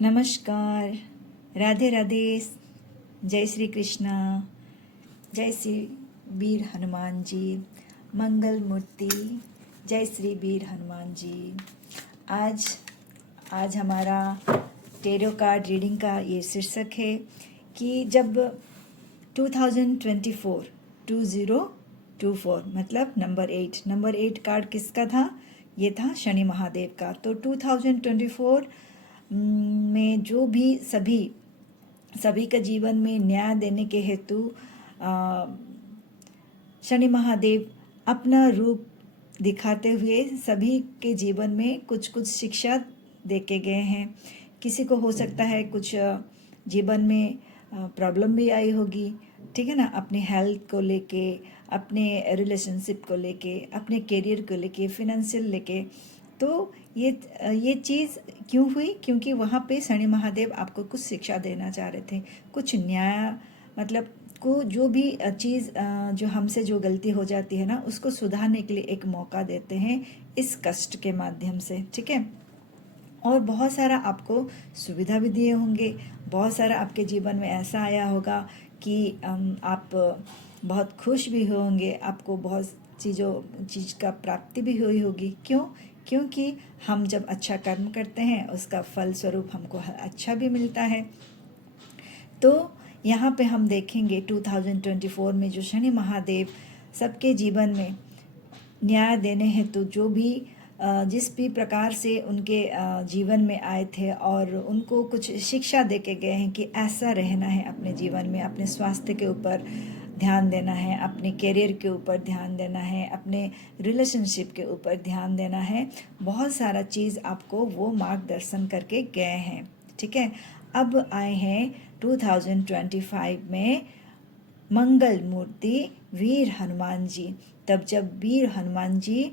नमस्कार, राधे राधे, जय श्री कृष्णा, जय श्री वीर हनुमान जी, मंगल मूर्ति, जय श्री वीर हनुमान जी। आज आज हमारा टेरो कार्ड रीडिंग का ये शीर्षक है कि जब 2024 2024 मतलब नंबर 8 कार्ड किसका था? ये था शनि महादेव का। तो 2024 में जो भी सभी का जीवन में न्याय देने के हेतु शनि महादेव अपना रूप दिखाते हुए सभी के जीवन में कुछ कुछ शिक्षा दे के गए हैं। किसी को हो सकता है कुछ जीवन में प्रॉब्लम भी आई होगी, ठीक है ना, अपने हेल्थ को लेके, अपने रिलेशनशिप को लेके, अपने करियर को लेके, फिनेंशियल लेके। तो ये चीज़ क्यों हुई? क्योंकि वहाँ पे शनि महादेव आपको कुछ शिक्षा देना चाह रहे थे, कुछ न्याय, मतलब को जो भी चीज़ जो हमसे जो गलती हो जाती है ना, उसको सुधारने के लिए एक मौका देते हैं इस कष्ट के माध्यम से, ठीक है। और बहुत सारा आपको सुविधा भी दिए होंगे, बहुत सारा आपके जीवन में ऐसा आया होगा कि आप बहुत खुश भी होंगे, आपको बहुत चीज़ का प्राप्ति भी हुई होगी। क्यों? क्योंकि हम जब अच्छा कर्म करते हैं उसका फल स्वरूप हमको अच्छा भी मिलता है। तो यहाँ पे हम देखेंगे 2024 में जो शनि महादेव सबके जीवन में न्याय देने हेतु जो भी जिस भी प्रकार से उनके जीवन में आए थे और उनको कुछ शिक्षा दे के गए हैं कि ऐसा रहना है अपने जीवन में, अपने स्वास्थ्य के ऊपर ध्यान देना है, अपने करियर के ऊपर ध्यान देना है, अपने रिलेशनशिप के ऊपर ध्यान देना है। बहुत सारा चीज़ आपको वो मार्गदर्शन करके गए हैं, ठीक है। अब आए हैं 2025 में मंगल मूर्ति वीर हनुमान जी। तब जब वीर हनुमान जी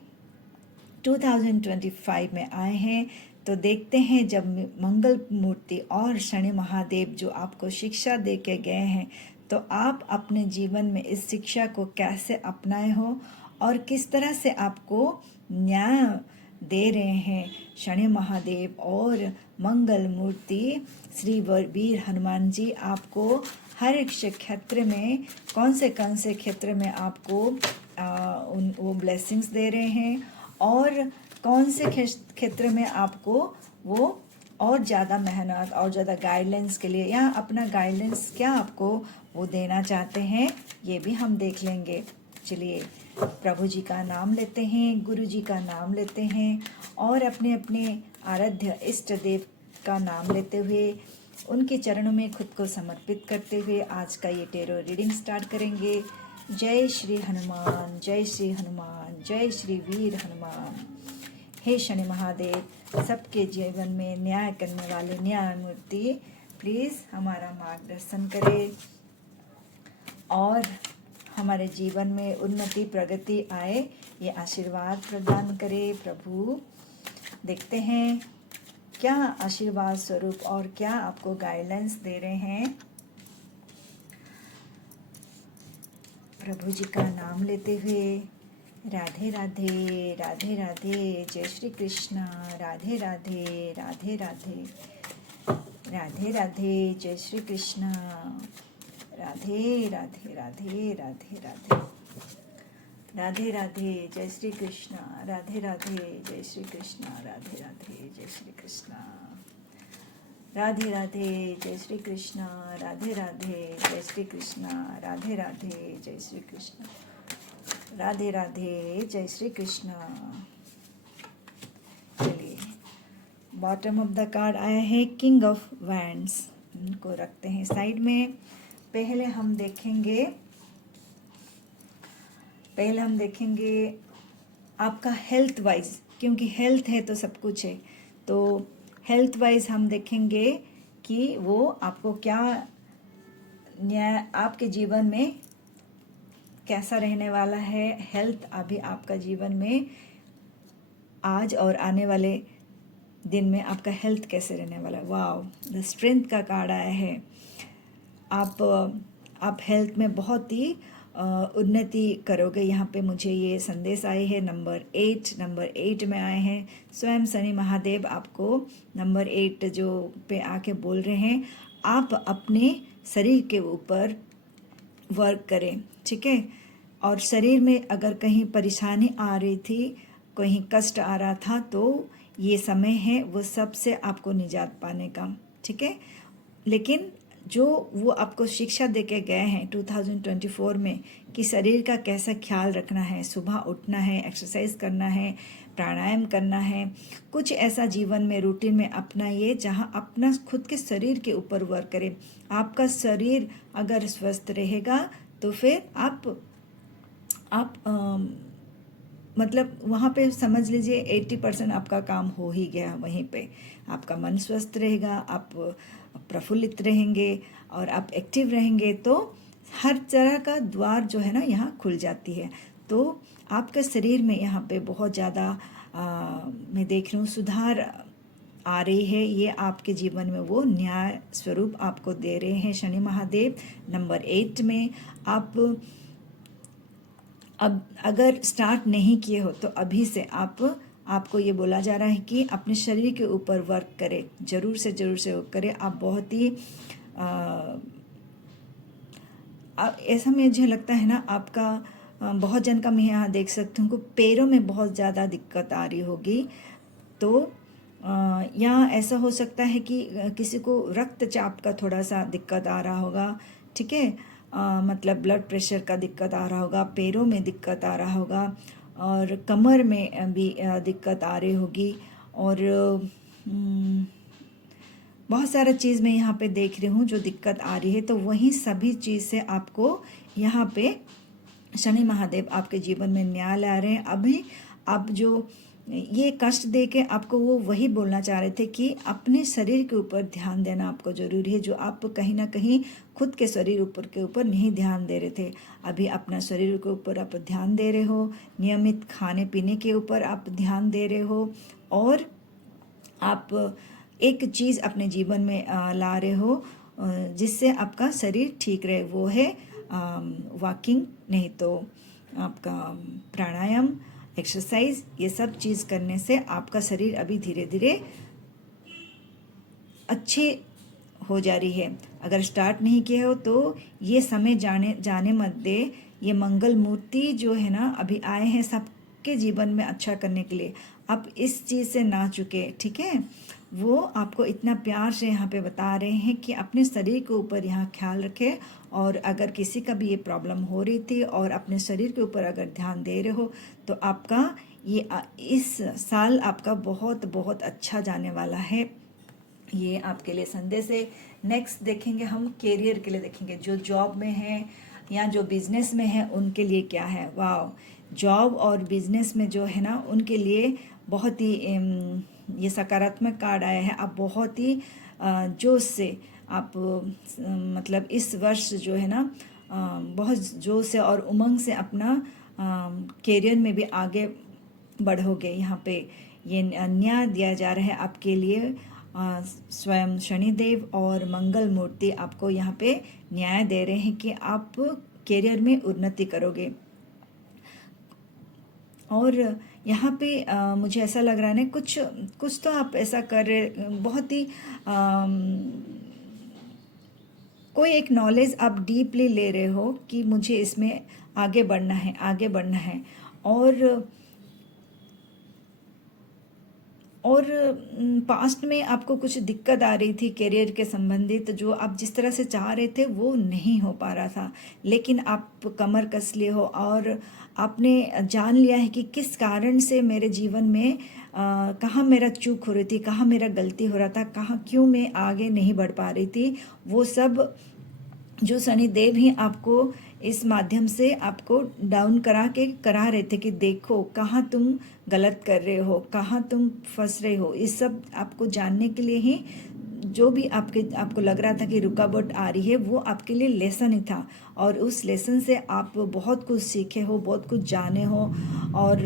2025 में आए हैं तो देखते हैं जब मंगल मूर्ति और शनि महादेव जो आपको शिक्षा दे के गए हैं, तो आप अपने जीवन में इस शिक्षा को कैसे अपनाए हो और किस तरह से आपको न्याय दे रहे हैं शनि महादेव और मंगल मूर्ति श्री वीर हनुमान जी। आपको हर एक क्षेत्र में कौन से क्षेत्र में आपको वो ब्लेसिंग्स दे रहे हैं और कौन से क्षेत्र में आपको वो और ज़्यादा मेहनत और ज़्यादा गाइडलाइंस के लिए या अपना गाइडलाइंस क्या आपको वो देना चाहते हैं, ये भी हम देख लेंगे। चलिए प्रभु जी का नाम लेते हैं, गुरु जी का नाम लेते हैं और अपने अपने आराध्य इष्ट देव का नाम लेते हुए उनके चरणों में खुद को समर्पित करते हुए आज का ये टेरो रीडिंग स्टार्ट करेंगे। जय श्री हनुमान, जय श्री हनुमान, जय श्री वीर हनुमान। हे शनि महादेव, सबके जीवन में न्याय करने वाले न्यायमूर्ति, प्लीज़ हमारा मार्गदर्शन करें और हमारे जीवन में उन्नति प्रगति आए, ये आशीर्वाद प्रदान करे प्रभु। देखते हैं क्या आशीर्वाद स्वरूप और क्या आपको गाइडेंस दे रहे हैं। प्रभु जी का नाम लेते हुए राधे राधे, राधे राधे, जय श्री कृष्ण, राधे राधे, राधे राधे, राधे राधे, जय श्री कृष्ण, राधे राधे, राधे राधे, राधे राधे राधे, जय श्री कृष्ण, राधे राधे, जय श्री कृष्ण, राधे राधे, जय श्री कृष्ण, राधे राधे, जय श्री कृष्ण, राधे राधे, जय श्री कृष्ण, राधे राधे, जय श्री कृष्ण, राधे राधे, जय श्री कृष्ण। चलिए बॉटम ऑफ द कार्ड आया है किंग ऑफ वैंड्स, इनको रखते हैं साइड में। पहले हम देखेंगे आपका हेल्थ वाइज, क्योंकि हेल्थ है तो सब कुछ है। तो हेल्थ वाइज हम देखेंगे कि वो आपको क्या न्याय आपके जीवन में कैसा रहने वाला है। हेल्थ अभी आपका जीवन में आज और आने वाले दिन में आपका हेल्थ कैसे रहने वाला है। वाव, द स्ट्रेंथ का कार्ड आया है। आप हेल्थ में बहुत ही उन्नति करोगे। यहाँ पे मुझे ये संदेश आए हैं नंबर 8 में आए हैं। स्वयं शनि महादेव आपको नंबर 8 जो पे आके बोल रहे हैं, आप अपने शरीर के ऊपर वर्क करें, ठीक है। और शरीर में अगर कहीं परेशानी आ रही थी, कहीं कष्ट आ रहा था, तो ये समय है वो सबसे आपको निजात पाने का, ठीक है। लेकिन जो वो आपको शिक्षा देके गए हैं 2024 में कि शरीर का कैसा ख्याल रखना है, सुबह उठना है, एक्सरसाइज करना है, प्राणायाम करना है, कुछ ऐसा जीवन में रूटीन में अपनाइए जहाँ अपना खुद के शरीर के ऊपर वर्क करें। आपका शरीर अगर स्वस्थ रहेगा तो फिर आप मतलब वहाँ पे समझ लीजिए 80% आपका काम हो ही गया। वहीं पे आपका मन स्वस्थ रहेगा, आप प्रफुल्लित रहेंगे और आप एक्टिव रहेंगे, तो हर तरह का द्वार जो है ना यहाँ खुल जाती है। तो आपका शरीर में यहाँ पे बहुत ज़्यादा मैं देख रही हूँ सुधार आ रही है। ये आपके जीवन में वो न्याय स्वरूप आपको दे रहे हैं शनि महादेव। नंबर 8 में आप अब अगर स्टार्ट नहीं किए हो तो अभी से आपको ये बोला जा रहा है कि अपने शरीर के ऊपर वर्क करें, ज़रूर से वर्क करें। आप बहुत ही ऐसा मुझे लगता है ना, आपका बहुत जन का मैं यहाँ देख सकती हूँ कि पैरों में बहुत ज़्यादा दिक्कत आ रही होगी। तो या ऐसा हो सकता है कि किसी को रक्तचाप का थोड़ा सा दिक्कत आ रहा होगा, ठीक है। मतलब ब्लड प्रेशर का दिक्कत आ रहा होगा, पैरों में दिक्कत आ रहा होगा और कमर में भी दिक्कत आ रही होगी। और बहुत सारा चीज़ मैं यहाँ पे देख रही हूँ जो दिक्कत आ रही है। तो वही सभी चीज़ से आपको यहाँ पे शनि महादेव आपके जीवन में न्याय ला रहे हैं। अभी आप जो ये कष्ट दे के आपको वो वही बोलना चाह रहे थे कि अपने शरीर के ऊपर ध्यान देना आपको ज़रूरी है, जो आप कहीं ना कहीं खुद के शरीर के ऊपर नहीं ध्यान दे रहे थे। अभी अपना शरीर के ऊपर आप ध्यान दे रहे हो, नियमित खाने पीने के ऊपर आप ध्यान दे रहे हो, और आप एक चीज़ अपने जीवन में ला रहे हो जिससे आपका शरीर ठीक रहे। वो है वॉकिंग, नहीं तो आपका प्राणायाम, एक्सरसाइज। ये सब चीज़ करने से आपका शरीर अभी धीरे धीरे अच्छे हो जा रही है। अगर स्टार्ट नहीं किया हो तो ये समय जाने मत दे। ये मंगल मूर्ति जो है ना अभी आए हैं सबके जीवन में अच्छा करने के लिए। आप इस चीज़ से ना चुके, ठीक है। वो आपको इतना प्यार से यहाँ पे बता रहे हैं कि अपने शरीर के ऊपर यहाँ ख्याल रखें। और अगर किसी का भी ये प्रॉब्लम हो रही थी और अपने शरीर के ऊपर अगर ध्यान दे रहे हो तो आपका ये इस साल आपका बहुत बहुत अच्छा जाने वाला है। ये आपके लिए संदेश है। नेक्स्ट देखेंगे हम कैरियर के लिए, देखेंगे जो जॉब में है या जो बिजनेस में है उनके लिए क्या है। वाह, जॉब और बिजनेस में जो है ना उनके लिए बहुत ही ये सकारात्मक कार्ड आया है। आप बहुत ही जोश से आप मतलब इस वर्ष जो है ना बहुत जोश से और उमंग से अपना कैरियर में भी आगे बढ़ोगे। यहाँ पे ये न्याय दिया जा रहा है आपके लिए। स्वयं शनिदेव और मंगल मूर्ति आपको यहाँ पे न्याय दे रहे हैं कि आप कैरियर में उन्नति करोगे। और यहाँ पे मुझे ऐसा लग रहा है ना कुछ तो आप ऐसा कर रहे, बहुत ही कोई एक नॉलेज आप डीपली ले रहे हो कि मुझे इसमें आगे बढ़ना है। और पास्ट में आपको कुछ दिक्कत आ रही थी करियर के संबंधित, जो आप जिस तरह से चाह रहे थे वो नहीं हो पा रहा था, लेकिन आप कमर कस लिए हो और आपने जान लिया है कि किस कारण से मेरे जीवन में कहाँ मेरा चूक हो रही थी, कहाँ मेरा गलती हो रहा था, कहाँ क्यों मैं आगे नहीं बढ़ पा रही थी। वो सब जो शनिदेव ही आपको इस माध्यम से आपको डाउन करा रहे थे कि देखो कहाँ तुम गलत कर रहे हो, कहाँ तुम फंस रहे हो। इस सब आपको जानने के लिए ही जो भी आपको लग रहा था कि रुकावट आ रही है वो आपके लिए लेसन ही था। और उस लेसन से आप बहुत कुछ सीखे हो, बहुत कुछ जाने हो और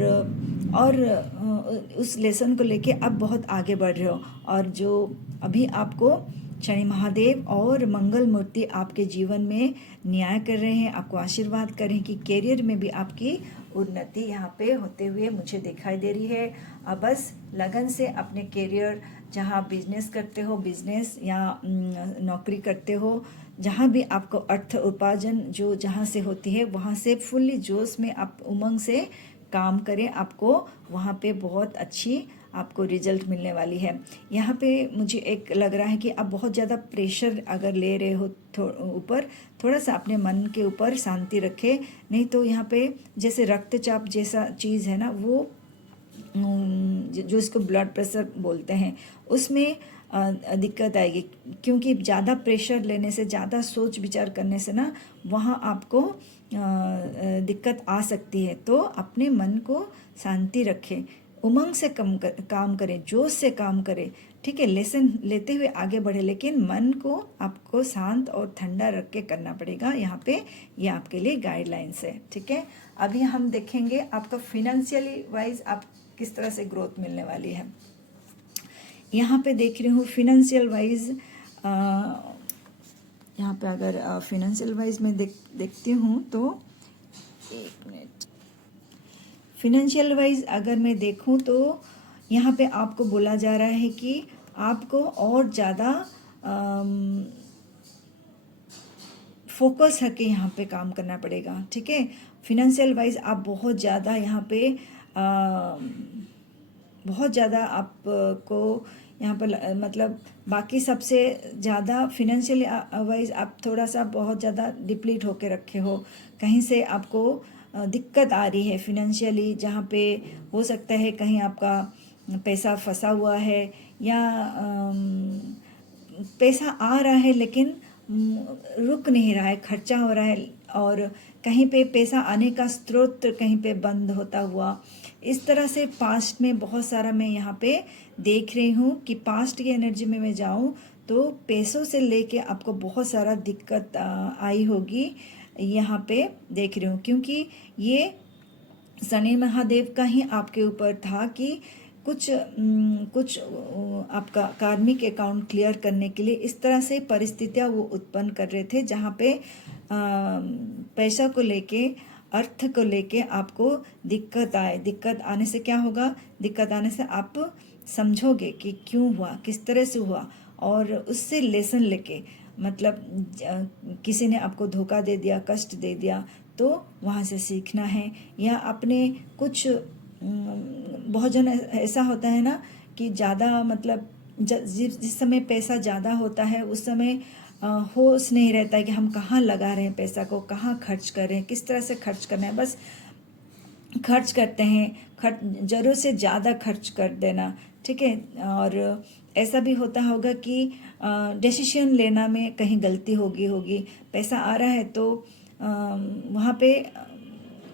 उस लेसन को लेके आप बहुत आगे बढ़ रहे हो। और जो अभी आपको शनि महादेव और मंगल मूर्ति आपके जीवन में न्याय कर रहे हैं, आपको आशीर्वाद कर रहे हैं कि करियर में भी आपकी उन्नति यहाँ पे होते हुए मुझे दिखाई दे रही है। अब बस लगन से अपने करियर, जहाँ बिजनेस करते हो बिजनेस या नौकरी करते हो, जहाँ भी आपको अर्थ उपार्जन जो जहाँ से होती है वहाँ से फुल्ली जोश में आप उमंग से काम करें, आपको वहाँ पे बहुत अच्छी आपको रिजल्ट मिलने वाली है। यहाँ पे मुझे एक लग रहा है कि आप बहुत ज़्यादा प्रेशर अगर ले रहे हो ऊपर, थोड़ा सा अपने मन के ऊपर शांति रखें, नहीं तो यहाँ पे जैसे रक्तचाप जैसा चीज़ है ना, वो जो इसको ब्लड प्रेशर बोलते हैं, उसमें दिक्कत आएगी, क्योंकि ज़्यादा प्रेशर लेने से, ज़्यादा सोच विचार करने से ना वहाँ आपको दिक्कत आ सकती है। तो अपने मन को शांति रखें, उमंग से काम करें, जोश से काम करें, ठीक है, लेसन लेते हुए आगे बढ़े, लेकिन मन को आपको शांत और ठंडा रख के करना पड़ेगा। यहाँ पे ये आपके लिए गाइडलाइंस है, ठीक है। अभी हम देखेंगे आपका फिनेंशियली वाइज आप किस तरह से ग्रोथ मिलने वाली है। यहाँ पे देख रही हूँ फिनेंशियल वाइज, यहाँ पे अगर फिनेंशियल वाइज मैं देखती हूँ तो एक मिनट, फिनेंशियल वाइज अगर मैं देखूँ तो यहाँ पे आपको बोला जा रहा है कि आपको और ज़्यादा फोकस करके यहाँ पे काम करना पड़ेगा, ठीक है। फिनेंशियल वाइज आप बहुत ज़्यादा यहाँ पे बहुत ज़्यादा आपको यहाँ पर मतलब बाकी सबसे ज़्यादा फिनेंशियल वाइज आप थोड़ा सा बहुत ज़्यादा डिप्लीट होके रखे हो, कहीं से आपको दिक्कत आ रही है फिनेंशियली, जहाँ पे हो सकता है कहीं आपका पैसा फंसा हुआ है या पैसा आ रहा है लेकिन रुक नहीं रहा है, खर्चा हो रहा है, और कहीं पे पैसा आने का स्रोत कहीं पे बंद होता हुआ, इस तरह से पास्ट में बहुत सारा मैं यहाँ पे देख रही हूँ कि पास्ट की एनर्जी में मैं जाऊँ तो पैसों से लेके आपको बहुत सारा दिक्कत आई होगी, यहाँ पे देख रही हूँ, क्योंकि ये शनि महादेव का ही आपके ऊपर था कि कुछ आपका कार्मिक अकाउंट क्लियर करने के लिए इस तरह से परिस्थितियाँ वो उत्पन्न कर रहे थे, जहाँ पे पैसा को लेके, अर्थ को लेके आपको दिक्कत आए। दिक्कत आने से क्या होगा, दिक्कत आने से आप समझोगे कि क्यों हुआ, किस तरह से हुआ, और उससे लेसन लेके, मतलब किसी ने आपको धोखा दे दिया, कष्ट दे दिया, तो वहाँ से सीखना है। या अपने कुछ बहुत जन ऐसा होता है ना कि ज़्यादा मतलब जिस समय पैसा ज़्यादा होता है उस समय होश नहीं रहता है कि हम कहाँ लगा रहे हैं पैसा को, कहाँ खर्च कर रहे हैं, किस तरह से खर्च करना है, बस खर्च करते हैं, ज़रूर से ज़्यादा खर्च कर देना, ठीक है। और ऐसा भी होता होगा कि डिसीजन लेना में कहीं गलती होगी, पैसा आ रहा है तो वहाँ पे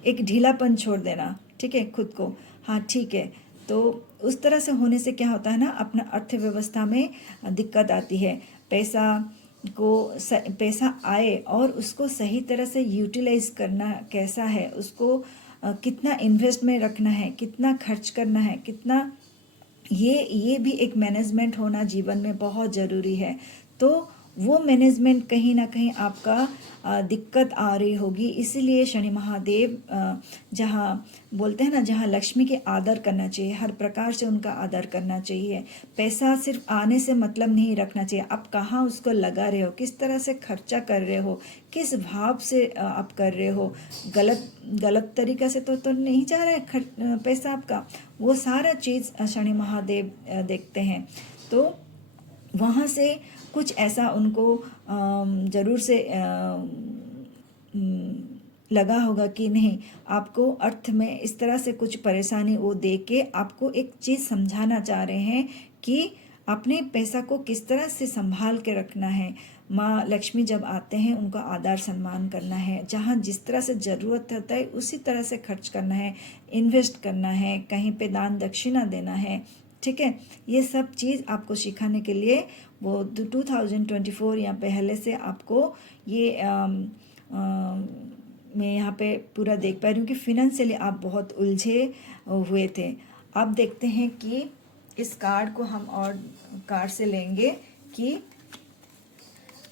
एक ढीलापन छोड़ देना, ठीक है, खुद को, हाँ ठीक है। तो उस तरह से होने से क्या होता है ना, अपना अर्थव्यवस्था में दिक्कत आती है। पैसा आए और उसको सही तरह से यूटिलाइज करना कैसा है, उसको कितना इन्वेस्ट में रखना है, कितना खर्च करना है, कितना, ये भी एक मैनेजमेंट होना जीवन में बहुत ज़रूरी है। तो वो मैनेजमेंट कहीं ना कहीं आपका दिक्कत आ रही होगी, इसीलिए शनि महादेव जहाँ बोलते हैं ना, जहाँ लक्ष्मी के आदर करना चाहिए, हर प्रकार से उनका आदर करना चाहिए। पैसा सिर्फ आने से मतलब नहीं रखना चाहिए, आप कहाँ उसको लगा रहे हो, किस तरह से खर्चा कर रहे हो, किस भाव से आप कर रहे हो, गलत तरीका से तो नहीं जा रहा है पैसा आपका, वो सारा चीज़ शनि महादेव देखते हैं। तो वहाँ से कुछ ऐसा उनको ज़रूर से लगा होगा कि नहीं, आपको अर्थ में इस तरह से कुछ परेशानी वो दे के आपको एक चीज़ समझाना चाह रहे हैं कि अपने पैसा को किस तरह से संभाल के रखना है। माँ लक्ष्मी जब आते हैं उनका आदर सम्मान करना है, जहाँ जिस तरह से ज़रूरत होता है उसी तरह से खर्च करना है, इन्वेस्ट करना है, कहीं पे दान दक्षिणा देना है, ठीक है। ये सब चीज़ आपको सिखाने के लिए वो 2024 या पहले से आपको ये मैं यहाँ पे पूरा देख पा रही हूँ कि फिनेंशियली आप बहुत उलझे हुए थे। अब देखते हैं कि इस कार्ड को हम और कार्ड से लेंगे कि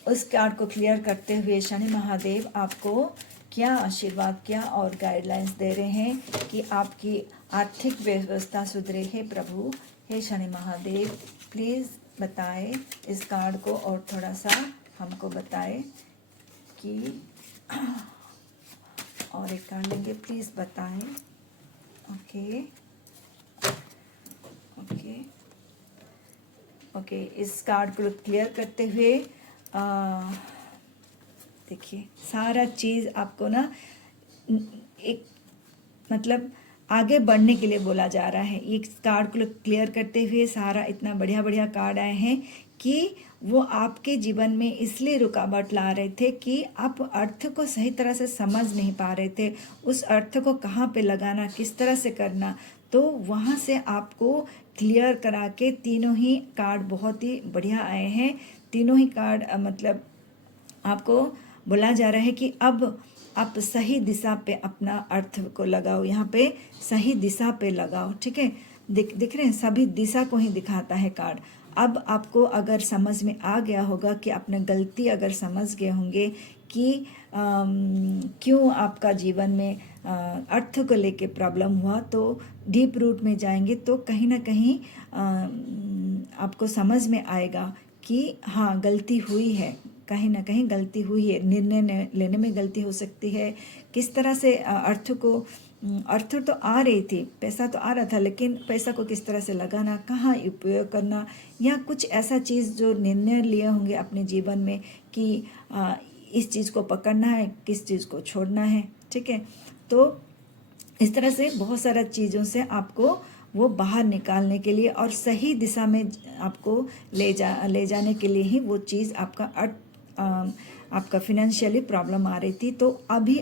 उस कार्ड को क्लियर करते हुए शनि महादेव आपको क्या आशीर्वाद, क्या और गाइडलाइंस दे रहे हैं कि आपकी आर्थिक व्यवस्था सुधरे। हे प्रभु, हे शनि महादेव, प्लीज़ बताएं इस कार्ड को और थोड़ा सा हमको बताएं कि और एक कार्ड लेंगे, प्लीज़ बताएं। ओके ओके ओके, इस कार्ड को क्लियर करते हुए देखिए सारा चीज़ आपको ना एक मतलब आगे बढ़ने के लिए बोला जा रहा है। ये कार्ड को क्लियर करते हुए सारा इतना बढ़िया बढ़िया कार्ड आए हैं कि वो आपके जीवन में इसलिए रुकावट ला रहे थे कि आप अर्थ को सही तरह से समझ नहीं पा रहे थे, उस अर्थ को कहाँ पे लगाना, किस तरह से करना। तो वहाँ से आपको क्लियर करा के तीनों ही कार्ड बहुत ही बढ़िया आए हैं। तीनों ही कार्ड मतलब आपको बोला जा रहा है कि अब आप सही दिशा पे अपना अर्थ को लगाओ, यहाँ पे सही दिशा पे लगाओ। ठीक है, दिख रहे हैं, सभी दिशा को ही दिखाता है कार्ड। अब आपको अगर समझ में आ गया होगा कि आपने गलती अगर समझ गए होंगे कि क्यों आपका जीवन में अर्थ को लेके प्रॉब्लम हुआ, तो डीप रूट में जाएंगे तो कहीं ना कहीं आपको समझ में आएगा कि हाँ गलती हुई है, कहीं ना कहीं गलती हुई है, निर्णय लेने में गलती हो सकती है। किस तरह से अर्थ तो आ रही थी, पैसा तो आ रहा था, लेकिन पैसा को किस तरह से लगाना, कहाँ उपयोग करना, या कुछ ऐसा चीज़ जो निर्णय लिए होंगे अपने जीवन में कि इस चीज़ को पकड़ना है, किस चीज़ को छोड़ना है। ठीक है, तो इस तरह से बहुत सारा चीज़ों से आपको वो बाहर निकालने के लिए और सही दिशा में आपको ले जाने के लिए ही वो चीज़ आपका फिनेंशियली प्रॉब्लम आ रही थी। तो अभी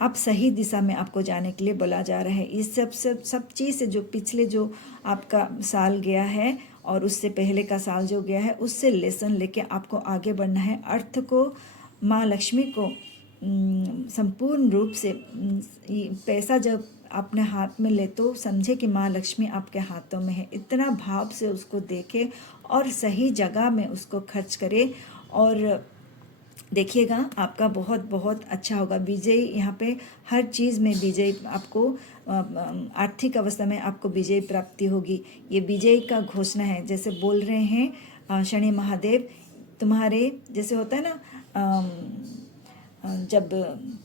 आप सही दिशा में आपको जाने के लिए बोला जा रहा है। इस सब चीज़ से जो पिछले जो आपका साल गया है और उससे पहले का साल जो गया है, उससे लेसन लेके आपको आगे बढ़ना है। अर्थ को, माँ लक्ष्मी को संपूर्ण रूप से पैसा जब अपने हाथ में ले तो समझे कि माँ लक्ष्मी आपके हाथों में है। इतना भाव से उसको देखे और सही जगह में उसको खर्च करे और देखिएगा आपका बहुत बहुत अच्छा होगा। विजय, यहाँ पे हर चीज़ में विजय, आपको आर्थिक अवस्था में आपको विजय प्राप्ति होगी। ये विजय का घोषणा है। जैसे बोल रहे हैं शनि महादेव, तुम्हारे जैसे होता है ना, जब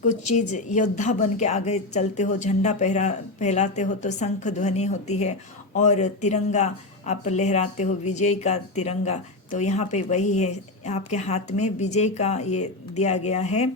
कुछ चीज़ योद्धा बन के आगे चलते हो, झंडा फहराते हो तो शंख ध्वनि होती है और तिरंगा आप लहराते हो, विजय का तिरंगा। तो यहाँ पे वही है, आपके हाथ में विजय का ये दिया गया है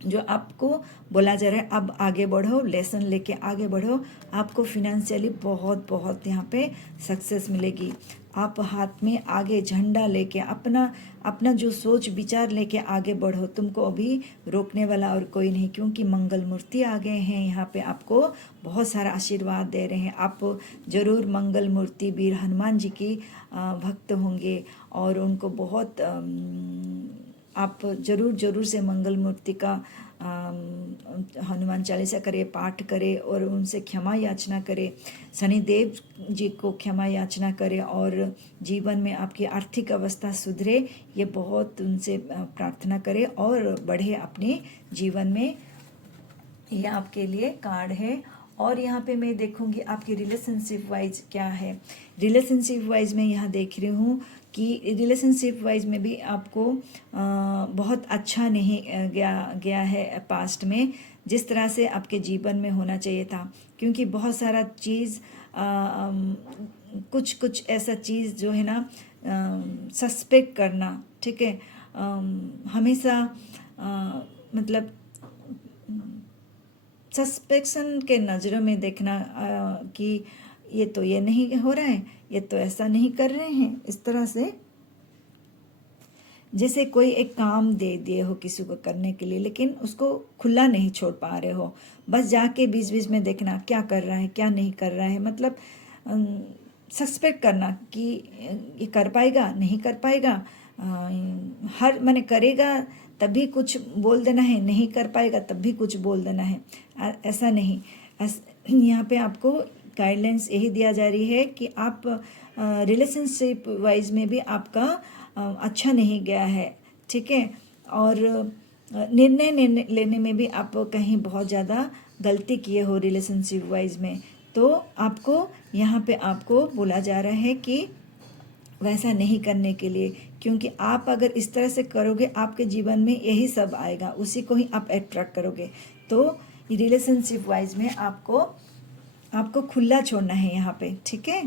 जो आपको बोला जा रहा है अब आगे बढ़ो, लेसन लेके आगे बढ़ो। आपको फिनेंशियली बहुत बहुत यहाँ पे सक्सेस मिलेगी। आप हाथ में आगे झंडा लेके अपना जो सोच विचार लेके आगे बढ़ो, तुमको अभी रोकने वाला और कोई नहीं, क्योंकि मंगल मूर्ति आ गए हैं यहाँ पे, आपको बहुत सारा आशीर्वाद दे रहे हैं। आप जरूर मंगल मूर्ति वीर हनुमान जी की भक्त होंगे और उनको बहुत आप जरूर से मंगल मूर्ति का हनुमान चालीसा करे, पाठ करे और उनसे क्षमा याचना करे, शनिदेव जी को क्षमा याचना करे और जीवन में आपकी आर्थिक अवस्था सुधरे, ये बहुत उनसे प्रार्थना करे और बढ़े अपने जीवन में। ये आपके लिए कार्ड है। और यहाँ पे मैं देखूँगी आपकी रिलेशनशिप वाइज क्या है। रिलेशनशिप वाइज मैं यहाँ देख रही हूँ कि रिलेशनशिप वाइज में भी आपको बहुत अच्छा नहीं गया है पास्ट में, जिस तरह से आपके जीवन में होना चाहिए था, क्योंकि बहुत सारा चीज़ कुछ ऐसा चीज़ जो है ना सस्पेक्ट करना, ठीक है, हमेशा मतलब सस्पेक्शन के नज़रों में देखना कि ये नहीं हो रहा है, ये तो ऐसा नहीं कर रहे हैं, इस तरह से जैसे कोई एक काम दे दिए हो किसी को करने के लिए, लेकिन उसको खुला नहीं छोड़ पा रहे हो, बस जाके बीच बीच में देखना क्या कर रहा है क्या नहीं कर रहा है, मतलब सस्पेक्ट करना कि ये कर पाएगा नहीं कर पाएगा, हर माने करेगा तभी कुछ बोल देना है, नहीं कर पाएगा तब भी कुछ बोल देना है, ऐसा नहीं। यहाँ पे आपको गाइडलाइंस यही दिया जा रही है कि आप रिलेशनशिप वाइज में भी आपका अच्छा नहीं गया है, ठीक है। और निर्णय लेने में भी आप कहीं बहुत ज़्यादा गलती किए हो रिलेशनशिप वाइज में, तो आपको यहाँ पे आपको बोला जा रहा है कि वैसा नहीं करने के लिए, क्योंकि आप अगर इस तरह से करोगे आपके जीवन में यही सब आएगा, उसी को ही आप अट्रैक्ट करोगे। तो रिलेशनशिप वाइज में आपको खुला छोड़ना है यहाँ पे, ठीक है।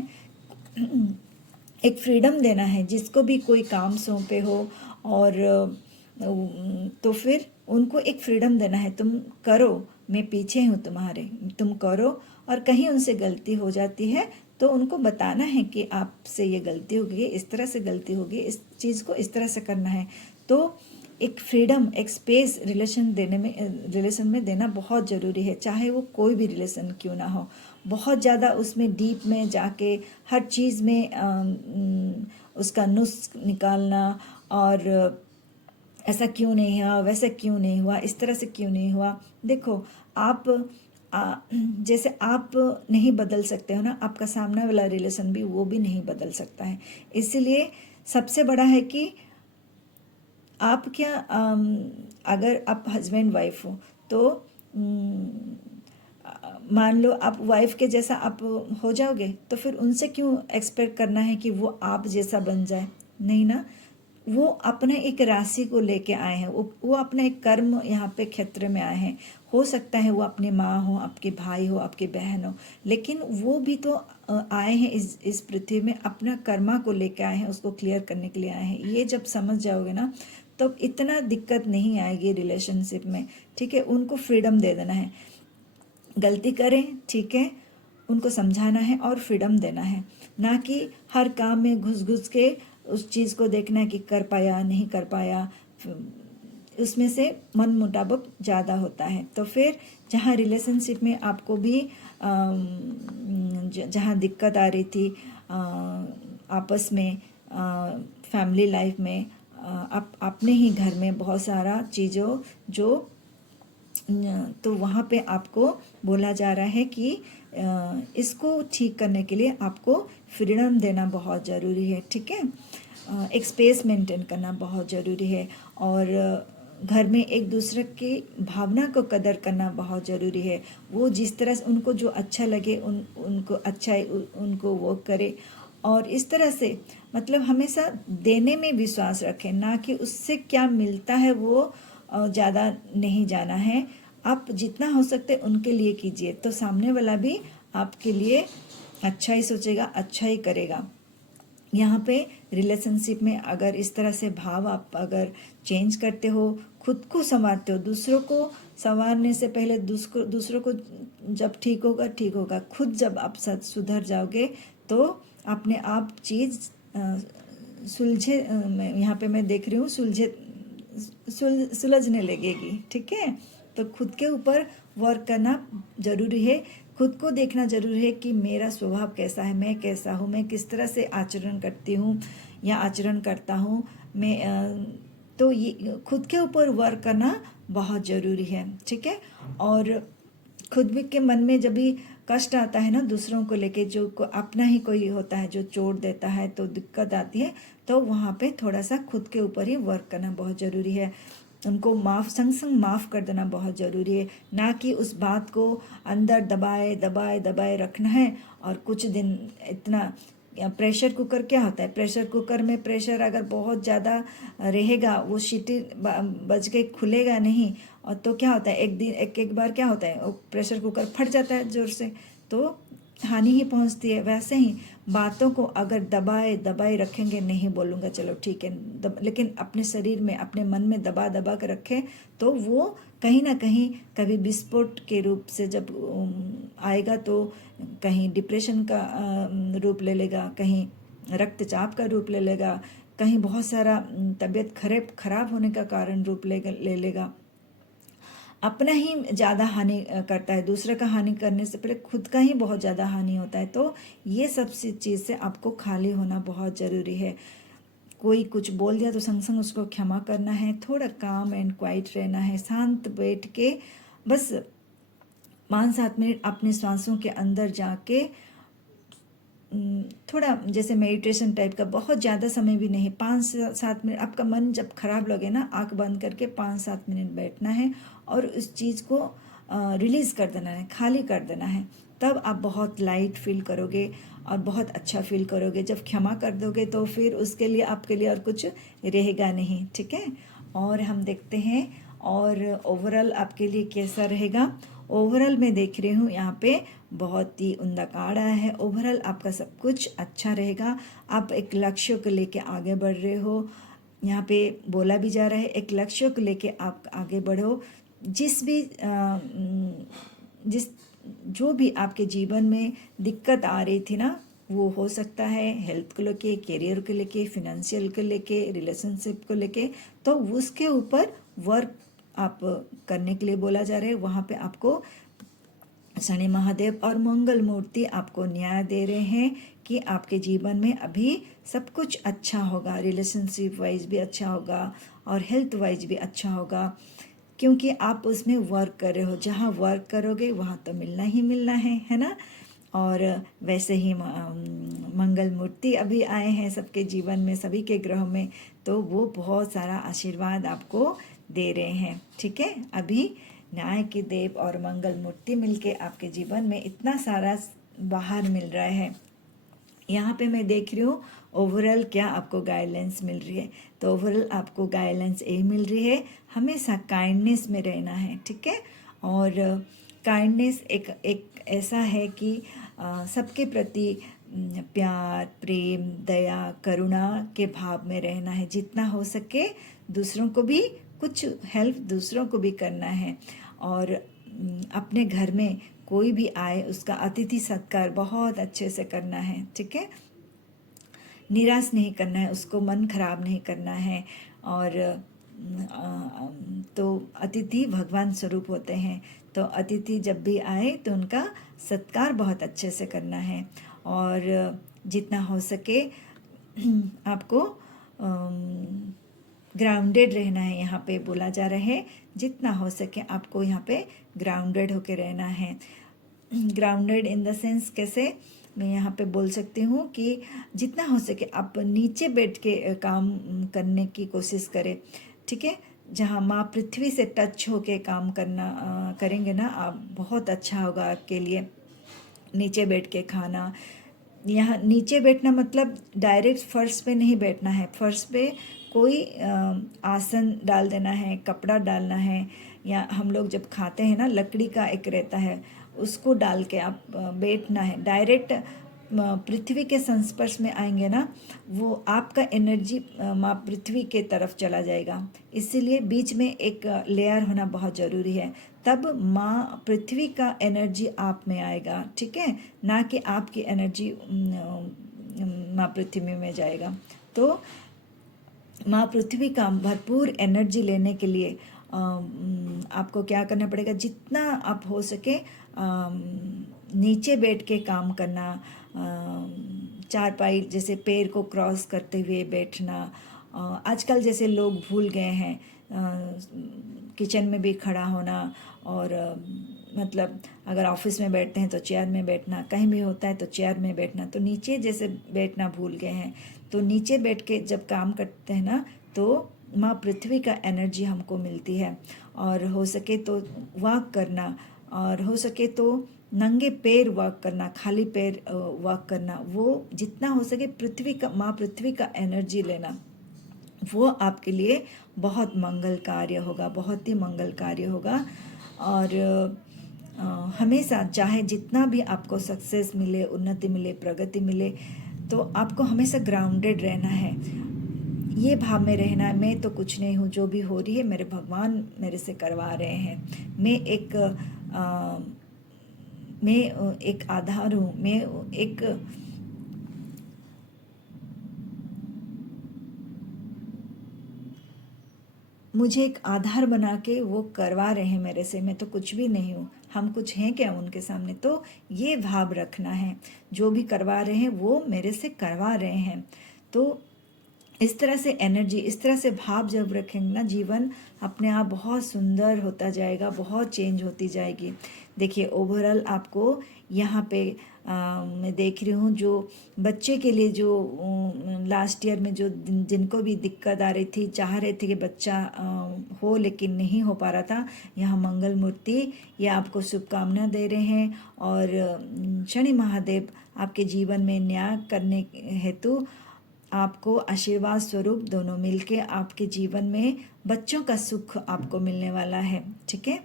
एक फ्रीडम देना है, जिसको भी कोई काम सौंपे हो और तो फिर उनको एक फ्रीडम देना है, तुम करो, मैं पीछे हूँ तुम्हारे, तुम करो। और कहीं उनसे गलती हो जाती है तो उनको बताना है कि आपसे ये गलती हो गई, इस तरह से गलती होगी, इस चीज़ को इस तरह से करना है। तो एक फ्रीडम, एक स्पेस रिलेशन में देना बहुत ज़रूरी है, चाहे वो कोई भी रिलेशन क्यों ना हो। बहुत ज़्यादा उसमें डीप में जाके हर चीज़ में उसका नुस्ख निकालना, और ऐसा क्यों नहीं हुआ, वैसा क्यों नहीं हुआ, इस तरह से क्यों नहीं हुआ। देखो, आप जैसे आप नहीं बदल सकते हो ना, आपका सामने वाला रिलेशन भी वो भी नहीं बदल सकता है। इसीलिए सबसे बड़ा है कि आप क्या अगर आप हस्बैंड वाइफ हो तो मान लो आप वाइफ के जैसा आप हो जाओगे, तो फिर उनसे क्यों एक्सपेक्ट करना है कि वो आप जैसा बन जाए, नहीं ना। वो अपने एक राशि को लेके आए हैं, वो अपना एक कर्म यहाँ पे क्षेत्र में आए हैं। हो सकता है वो अपने माँ हो, आपके भाई हो, आपकी बहन हो, लेकिन वो भी तो आए हैं इस पृथ्वी में, अपना कर्मा को लेके आए हैं, उसको क्लियर करने के लिए आए हैं। ये जब समझ जाओगे ना तो इतना दिक्कत नहीं आएगी रिलेशनशिप में, ठीक है। उनको फ्रीडम दे देना है, गलती करें ठीक है, उनको समझाना है और फ्रीडम देना है, ना कि हर काम में घुस घुस के उस चीज़ को देखना है कि कर पाया नहीं कर पाया, उसमें से मन मुताबिक ज़्यादा होता है। तो फिर जहाँ रिलेशनशिप में आपको भी जहाँ दिक्कत आ रही थी आपस में, फैमिली लाइफ में, आप अपने ही घर में बहुत सारा चीज़ों जो, तो वहाँ पे आपको बोला जा रहा है कि इसको ठीक करने के लिए आपको फ्रीडम देना बहुत ज़रूरी है, ठीक है। एक स्पेस मेंटेन करना बहुत ज़रूरी है, और घर में एक दूसरे की भावना को कदर करना बहुत ज़रूरी है। वो जिस तरह से उनको जो अच्छा लगे उनको अच्छा उनको वो करे, और इस तरह से मतलब हमेशा देने में विश्वास रखें, ना कि उससे क्या मिलता है वो ज़्यादा नहीं जाना है। आप जितना हो सकते उनके लिए कीजिए, तो सामने वाला भी आपके लिए अच्छा ही सोचेगा, अच्छा ही करेगा। यहाँ पे रिलेशनशिप में अगर इस तरह से भाव आप अगर चेंज करते हो, खुद को संवारते हो, दूसरों को संवारने से पहले दूसरों को जब ठीक होगा, खुद जब आप सुधर जाओगे तो अपने आप चीज़ सुलझे, यहाँ पे मैं देख रही हूँ सुलझने लगेगी, ठीक है। तो खुद के ऊपर वर्क करना ज़रूरी है, खुद को देखना ज़रूरी है कि मेरा स्वभाव कैसा है, मैं कैसा हूँ, मैं किस तरह से आचरण करती हूँ या आचरण करता हूँ मैं, तो ये खुद के ऊपर वर्क करना बहुत ज़रूरी है, ठीक है। और खुद भी के मन में जब भी कष्ट आता है ना दूसरों को लेके, जो अपना ही कोई होता है जो चोट देता है तो दिक्कत आती है, तो वहाँ पे थोड़ा सा खुद के ऊपर ही वर्क करना बहुत ज़रूरी है। उनको संग संग माफ़ कर देना बहुत ज़रूरी है, ना कि उस बात को अंदर दबाए दबाए दबाए रखना है। और कुछ दिन इतना प्रेशर कुकर क्या होता है, प्रेशर कुकर में प्रेशर अगर बहुत ज़्यादा रहेगा, वो सीटी बज के खुलेगा नहीं, और तो क्या होता है एक बार क्या होता है, वो प्रेशर कुकर फट जाता है ज़ोर से, तो हानि ही पहुंचती है। वैसे ही बातों को अगर दबाए दबाए रखेंगे, नहीं बोलूँगा चलो ठीक है, लेकिन अपने शरीर में अपने मन में दबा दबा कर रखें, तो वो कहीं ना कहीं कभी विस्फोट के रूप से जब आएगा, तो कहीं डिप्रेशन का रूप ले लेगा, कहीं रक्तचाप का रूप ले लेगा, कहीं बहुत सारा तबीयत खराब होने का कारण रूप ले लेगा। अपना ही ज़्यादा हानि करता है, दूसरे का हानि करने से पहले खुद का ही बहुत ज़्यादा हानि होता है। तो ये सब चीज़ से आपको खाली होना बहुत ज़रूरी है। कोई कुछ बोल दिया तो संग संग उसको क्षमा करना है, थोड़ा काम एंड क्वाइट रहना है, शांत बैठ के बस 5-7 मिनट अपने सांसों के अंदर जाके थोड़ा जैसे मेडिटेशन टाइप का, बहुत ज़्यादा समय भी नहीं, 5 से 7 मिनट। आपका मन जब खराब लगे ना, आंख बंद करके 5-7 मिनट बैठना है और उस चीज़ को रिलीज़ कर देना है, खाली कर देना है। तब आप बहुत लाइट फील करोगे और बहुत अच्छा फील करोगे। जब क्षमा कर दोगे तो फिर उसके लिए आपके लिए और कुछ रहेगा नहीं, ठीक है। और हम देखते हैं और ओवरऑल आपके लिए कैसा रहेगा। ओवरऑल मैं देख रही हूँ यहाँ पे बहुत ही उम्दा कार्ड आया है। ओवरऑल आपका सब कुछ अच्छा रहेगा। आप एक लक्ष्य को लेके आगे बढ़ रहे हो। यहाँ पे बोला भी जा रहा है एक लक्ष्य को लेके आप आगे बढ़ो। जिस जो भी आपके जीवन में दिक्कत आ रही थी ना, वो हो सकता है हेल्थ को लेके, करियर को लेके, फिनेंशियल को लेके, रिलेशनशिप को लेके, तो उसके ऊपर वर्क आप करने के लिए बोला जा रहा है। वहाँ पे आपको शनि महादेव और मंगल मूर्ति आपको न्याय दे रहे हैं कि आपके जीवन में अभी सब कुछ अच्छा होगा। रिलेशनशिप वाइज भी अच्छा होगा और हेल्थ वाइज भी अच्छा होगा, क्योंकि आप उसमें वर्क कर रहे हो। जहाँ वर्क करोगे वहाँ तो मिलना ही मिलना है ना। और वैसे ही मंगल मूर्ति अभी आए हैं सबके जीवन में, सभी के ग्रह में, तो वो बहुत सारा आशीर्वाद आपको दे रहे हैं, ठीक है। अभी न्याय के देव और मंगल मूर्ति मिलके आपके जीवन में इतना सारा बाहर मिल रहा है। यहाँ पे मैं देख रही हूँ ओवरऑल क्या आपको गाइडेंस मिल रही है। तो ओवरऑल आपको गाइडेंस यही मिल रही है, हमेशा काइंडनेस में रहना है, ठीक है। और काइंडनेस एक ऐसा है कि सबके प्रति प्यार, प्रेम, दया, करुणा के भाव में रहना है। जितना हो सके दूसरों को भी कुछ हेल्प दूसरों को भी करना है। और अपने घर में कोई भी आए उसका अतिथि सत्कार बहुत अच्छे से करना है, ठीक है। निराश नहीं करना है, उसको मन खराब नहीं करना है। और तो अतिथि भगवान स्वरूप होते हैं, तो अतिथि जब भी आए तो उनका सत्कार बहुत अच्छे से करना है। और जितना हो सके आपको ग्राउंडेड रहना है। यहाँ पे बोला जा रहा है जितना हो सके आपको यहाँ पे ग्राउंडेड होके रहना है। ग्राउंडेड इन द सेंस कैसे, मैं यहाँ पे बोल सकती हूँ कि जितना हो सके आप नीचे बैठ के काम करने की कोशिश करें, ठीक है। जहाँ माँ पृथ्वी से टच होके काम करेंगे ना आप, बहुत अच्छा होगा आपके लिए। नीचे बैठ के खाना, यहाँ नीचे बैठना मतलब डायरेक्ट फर्श पे नहीं बैठना है। फर्श पे कोई आसन डाल देना है, कपड़ा डालना है, या हम लोग जब खाते हैं ना लकड़ी का एक रहता है, उसको डाल के आप बैठना है। डायरेक्ट पृथ्वी के संस्पर्श में आएंगे ना, वो आपका एनर्जी माँ पृथ्वी के तरफ चला जाएगा। इसीलिए बीच में एक लेयर होना बहुत ज़रूरी है, तब माँ पृथ्वी का एनर्जी आप में आएगा, ठीक है, ना कि आपकी एनर्जी माँ पृथ्वी में जाएगा। तो माँ पृथ्वी का भरपूर एनर्जी लेने के लिए आपको क्या करना पड़ेगा, जितना आप हो सके नीचे बैठ के काम करना। चारपाई जैसे पैर को क्रॉस करते हुए बैठना। आजकल जैसे लोग भूल गए हैं किचन में भी खड़ा होना, और मतलब अगर ऑफिस में बैठते हैं तो चेयर में बैठना, कहीं भी होता है तो चेयर में बैठना, तो नीचे जैसे बैठना भूल गए हैं। तो नीचे बैठ के जब काम करते हैं ना, तो माँ पृथ्वी का एनर्जी हमको मिलती है। और हो सके तो वॉक करना, और हो सके तो नंगे पैर वॉक करना, खाली पैर वॉक करना, वो जितना हो सके पृथ्वी का, माँ पृथ्वी का एनर्जी लेना, वो आपके लिए बहुत मंगल कार्य होगा, बहुत ही मंगल कार्य होगा। और हमेशा चाहे जितना भी आपको सक्सेस मिले, उन्नति मिले, प्रगति मिले, तो आपको हमेशा ग्राउंडेड रहना है। ये भाव में रहना है, मैं तो कुछ नहीं हूँ, जो भी हो रही है मेरे भगवान मेरे से करवा रहे हैं। मैं एक आधार हूँ, मुझे एक आधार बना के वो करवा रहे हैं मेरे से, मैं तो कुछ भी नहीं हूँ। हम कुछ हैं क्या उनके सामने? तो ये भाव रखना है, जो भी करवा रहे हैं वो मेरे से करवा रहे हैं। तो इस तरह से एनर्जी, इस तरह से भाव जब रखेंगे ना, जीवन अपने आप बहुत सुंदर होता जाएगा, बहुत चेंज होती जाएगी। देखिए ओवरऑल आपको यहाँ पे मैं देख रही हूँ जो बच्चे के लिए जो लास्ट ईयर में जो जिनको भी दिक्कत आ रही थी, चाह रहे थे कि बच्चा हो लेकिन नहीं हो पा रहा था, यहाँ मंगल मूर्ति ये आपको शुभकामना दे रहे हैं। और शनि महादेव आपके जीवन में न्याय करने हेतु आपको आशीर्वाद स्वरूप दोनों मिलके आपके जीवन में बच्चों का सुख आपको मिलने वाला है। ठीक है,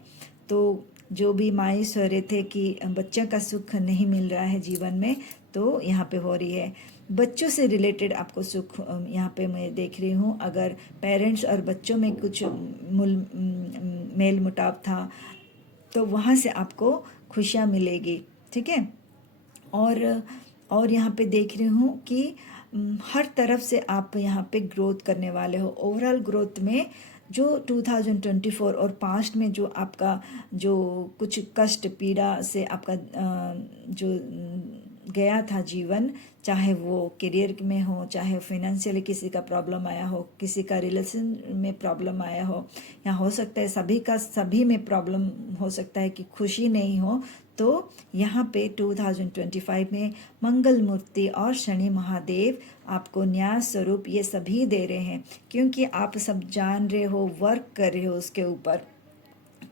तो जो भी मायूस हो रहे थे कि बच्चों का सुख नहीं मिल रहा है जीवन में, तो यहाँ पे हो रही है बच्चों से रिलेटेड आपको सुख यहाँ पे मैं देख रही हूँ। अगर पेरेंट्स और बच्चों में कुछ मेल मुटाव था तो वहाँ से आपको खुशियाँ मिलेगी। ठीक है, और यहाँ पे देख रही हूँ कि हर तरफ से आप यहाँ पे ग्रोथ करने वाले हो। ओवरऑल ग्रोथ में जो 2024 और पास्ट में जो आपका जो कुछ कष्ट पीड़ा से आपका जो गया था जीवन, चाहे वो करियर में हो, चाहे फाइनेंशियली किसी का प्रॉब्लम आया हो, किसी का रिलेशन में प्रॉब्लम आया हो, या हो सकता है सभी में प्रॉब्लम हो सकता है कि खुशी नहीं हो, तो यहाँ पे 2025 में मंगल मूर्ति और शनि महादेव आपको न्याय स्वरूप ये सभी दे रहे हैं, क्योंकि आप सब जान रहे हो, वर्क कर रहे हो उसके ऊपर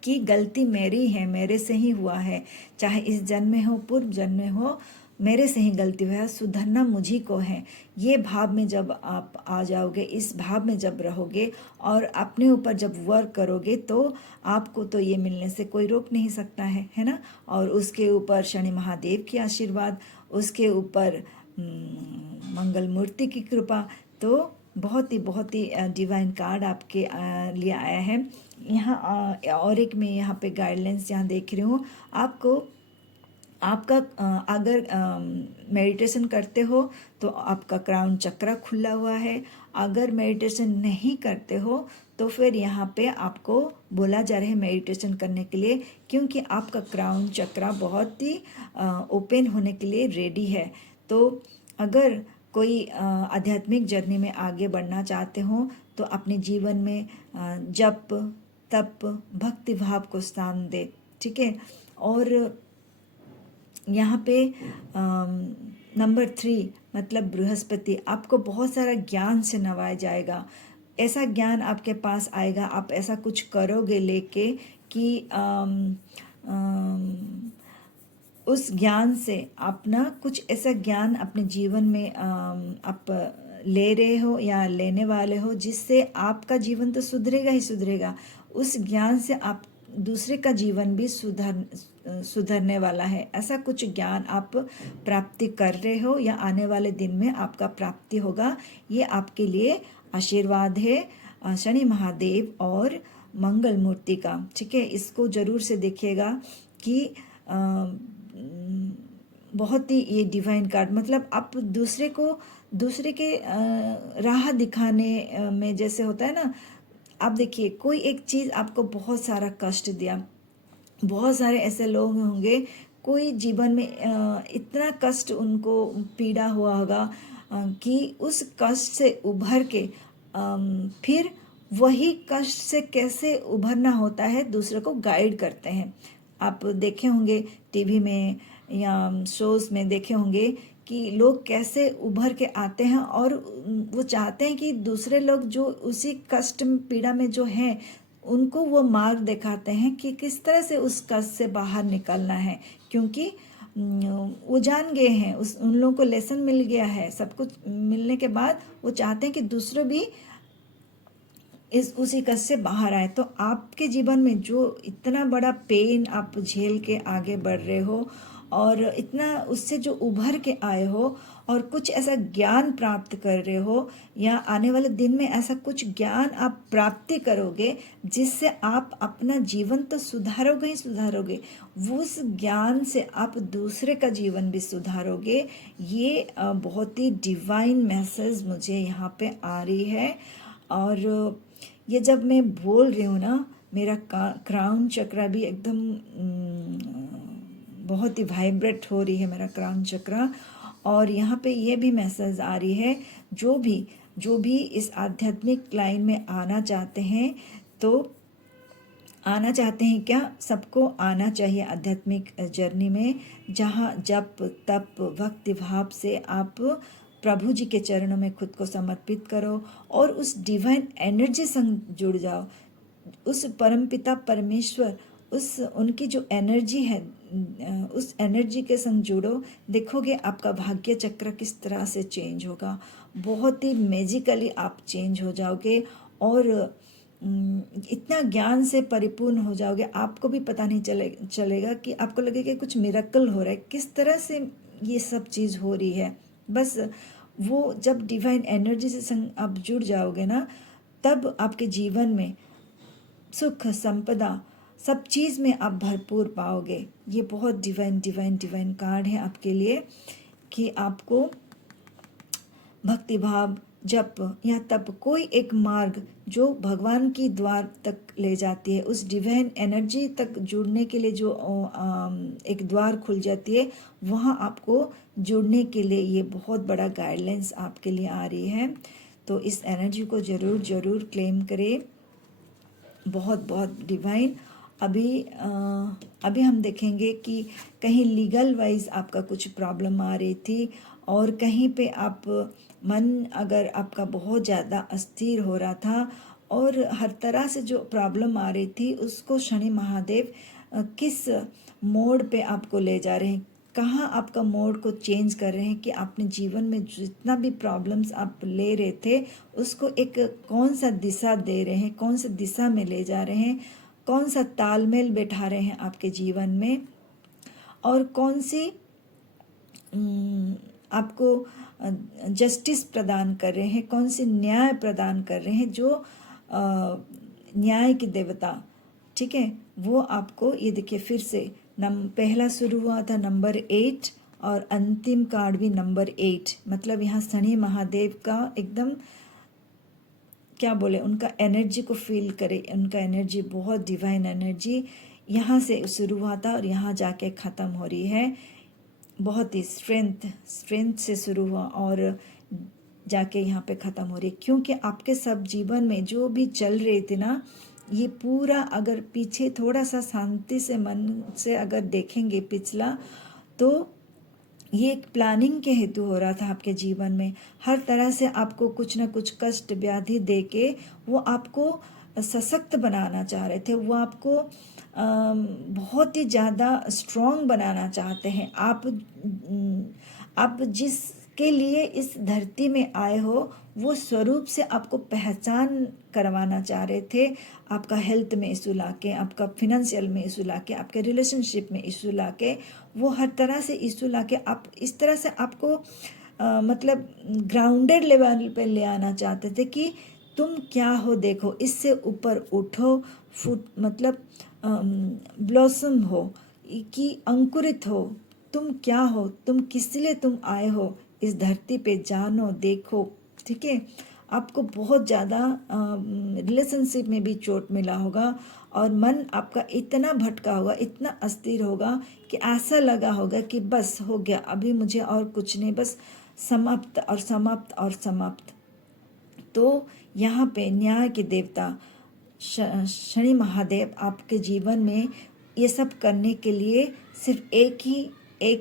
कि गलती मेरी है, मेरे से ही हुआ है, चाहे इस जन्म में हो पूर्व जन्म में हो, मेरे से ही गलती हुआ है, सुधरना मुझी को है। ये भाव में जब आप आ जाओगे, इस भाव में जब रहोगे और अपने ऊपर जब वर्क करोगे, तो आपको तो ये मिलने से कोई रोक नहीं सकता है ना। और उसके ऊपर शनि महादेव की आशीर्वाद, उसके ऊपर मंगल मूर्ति की कृपा, तो बहुत ही डिवाइन कार्ड आपके लिए आया है। यहाँ और एक मैं यहाँ पे गाइडलाइंस यहाँ देख रही हूँ आपको। आपका अगर मेडिटेशन करते हो तो आपका क्राउन चक्र खुला हुआ है। अगर मेडिटेशन नहीं करते हो तो फिर यहाँ पे आपको बोला जा रहा है मेडिटेशन करने के लिए, क्योंकि आपका क्राउन चक्र बहुत ही ओपन होने के लिए रेडी है। तो अगर कोई आध्यात्मिक जर्नी में आगे बढ़ना चाहते हो तो अपने जीवन में जप तप भक्ति भाव को स्थान दे। ठीक है, और यहाँ पे नंबर 3 मतलब बृहस्पति आपको बहुत सारा ज्ञान से नवाया जाएगा। ऐसा ज्ञान आपके पास आएगा, आप ऐसा कुछ करोगे लेके कि उस ज्ञान से अपना कुछ ऐसा ज्ञान अपने जीवन में आप ले रहे हो या लेने वाले हो, जिससे आपका जीवन तो सुधरेगा ही सुधरेगा। उस ज्ञान से आप दूसरे का जीवन भी सुधरने वाला है। ऐसा कुछ ज्ञान आप प्राप्ति कर रहे हो या आने वाले दिन में आपका प्राप्ति होगा। ये आपके लिए आशीर्वाद है शनि महादेव और मंगल मूर्ति का। ठीक है, इसको जरूर से देखिएगा कि बहुत ही ये डिवाइन कार्ड, मतलब आप दूसरे के राह दिखाने में जैसे होता है ना। आप देखिए कोई एक चीज़ आपको बहुत सारा कष्ट दिया, बहुत सारे ऐसे लोग होंगे कोई जीवन में इतना कष्ट उनको पीड़ा हुआ होगा कि उस कष्ट से उभर के फिर वही कष्ट से कैसे उभरना होता है दूसरे को गाइड करते हैं। आप देखे होंगे टीवी में या शोज़ में देखे होंगे कि लोग कैसे उभर के आते हैं और वो चाहते हैं कि दूसरे लोग जो उसी कष्ट पीड़ा में जो हैं उनको वो मार्ग दिखाते हैं कि किस तरह से उस कष्ट से बाहर निकलना है, क्योंकि वो जान गए हैं, उन लोगों को लेसन मिल गया है। सब कुछ मिलने के बाद वो चाहते हैं कि दूसरे भी उसी कष्ट से बाहर आए। तो आपके जीवन में जो इतना बड़ा पेन आप झेल के आगे बढ़ रहे हो और इतना उससे जो उभर के आए हो और कुछ ऐसा ज्ञान प्राप्त कर रहे हो, या आने वाले दिन में ऐसा कुछ ज्ञान आप प्राप्ति करोगे जिससे आप अपना जीवन तो सुधारोगे ही सुधारोगे, उस ज्ञान से आप दूसरे का जीवन भी सुधारोगे। ये बहुत ही डिवाइन मैसेज मुझे यहाँ पे आ रही है। और ये जब मैं बोल रही हूँ ना, मेरा क्राउन चक्र भी एकदम बहुत ही वाइब्रेट हो रही है मेरा क्राउन चक्र। और यहाँ पे ये भी मैसेज आ रही है, जो भी इस आध्यात्मिक लाइन में आना चाहते हैं तो आना चाहते हैं क्या? सबको आना चाहिए आध्यात्मिक जर्नी में, जहाँ जप तप भक्ति भाव से आप प्रभु जी के चरणों में खुद को समर्पित करो और उस डिवाइन एनर्जी संग जुड़ जाओ। उस परमपिता परमेश्वर, उस उनकी जो एनर्जी है, उस एनर्जी के संग जुड़ो। देखोगे आपका भाग्य चक्र किस तरह से चेंज होगा। बहुत ही मैजिकली आप चेंज हो जाओगे और इतना ज्ञान से परिपूर्ण हो जाओगे, आपको भी पता नहीं चलेगा कि आपको लगेगा कि कुछ मिरेकल हो रहा है, किस तरह से ये सब चीज़ हो रही है। बस वो जब डिवाइन एनर्जी से संग आप जुड़ जाओगे ना, तब आपके जीवन में सुख संपदा सब चीज़ में आप भरपूर पाओगे। ये बहुत डिवाइन डिवाइन डिवाइन कार्ड है आपके लिए कि आपको भक्ति भाव जप या तप, कोई एक मार्ग जो भगवान की द्वार तक ले जाती है, उस डिवाइन एनर्जी तक जुड़ने के लिए जो एक द्वार खुल जाती है, वहाँ आपको जुड़ने के लिए ये बहुत बड़ा गाइडलाइंस आपके लिए आ रही है। तो इस एनर्जी को ज़रूर ज़रूर क्लेम करें। बहुत बहुत डिवाइन। अभी हम देखेंगे कि कहीं लीगल वाइज आपका कुछ प्रॉब्लम आ रही थी और कहीं पे आप मन अगर आपका बहुत ज़्यादा अस्थिर हो रहा था और हर तरह से जो प्रॉब्लम आ रही थी, उसको शनि महादेव किस मोड पे आपको ले जा रहे हैं, कहाँ आपका मोड को चेंज कर रहे हैं कि आपने जीवन में जितना भी प्रॉब्लम्स आप ले रहे थे उसको एक कौन सा दिशा दे रहे हैं, कौन सा दिशा में ले जा रहे हैं, कौन सा तालमेल बैठा रहे हैं आपके जीवन में और कौन सी आपको जस्टिस प्रदान कर रहे हैं, कौन सी न्याय प्रदान कर रहे हैं, जो न्याय की देवता, ठीक है, वो आपको ये देखिए फिर से पहला शुरू हुआ था नंबर 8 और अंतिम कार्ड भी नंबर 8। मतलब यहाँ शनि महादेव का एकदम क्या बोले, उनका एनर्जी को फील करे, उनका एनर्जी बहुत डिवाइन एनर्जी यहाँ से शुरू हुआ था और यहाँ जाके ख़त्म हो रही है। बहुत ही स्ट्रेंथ से शुरू हुआ और जाके यहाँ पे ख़त्म हो रही है, क्योंकि आपके सब जीवन में जो भी चल रहे थे ना, ये पूरा अगर पीछे थोड़ा सा शांति से मन से अगर देखेंगे पिछला, तो ये एक प्लानिंग के हेतु हो रहा था आपके जीवन में। हर तरह से आपको कुछ ना कुछ कष्ट व्याधि दे के वो आपको सशक्त बनाना चाह रहे थे, वो आपको बहुत ही ज़्यादा स्ट्रॉन्ग बनाना चाहते हैं। आप जिसके लिए इस धरती में आए हो, वो स्वरूप से आपको पहचान करवाना चाह रहे थे। आपका हेल्थ में इशू लाके, आपका फिनेंशियल में इशू लाके, आपके रिलेशनशिप में इशू लाके, वो हर तरह से इशू लाके आप इस तरह से आपको मतलब ग्राउंडेड लेवल पे ले आना चाहते थे कि तुम क्या हो, देखो इससे ऊपर उठो, मतलब ब्लॉसम हो, कि अंकुरित हो, तुम क्या हो, तुम किस लिए तुम आए हो इस धरती पे, जानो देखो, ठीक है। आपको बहुत ज़्यादा रिलेशनशिप में भी चोट मिला होगा और मन आपका इतना भटका होगा, इतना अस्थिर होगा कि ऐसा लगा होगा कि बस हो गया, अभी मुझे और कुछ नहीं, बस समाप्त और समाप्त और समाप्त। तो यहाँ पे न्याय के देवता शनि महादेव आपके जीवन में ये सब करने के लिए सिर्फ एक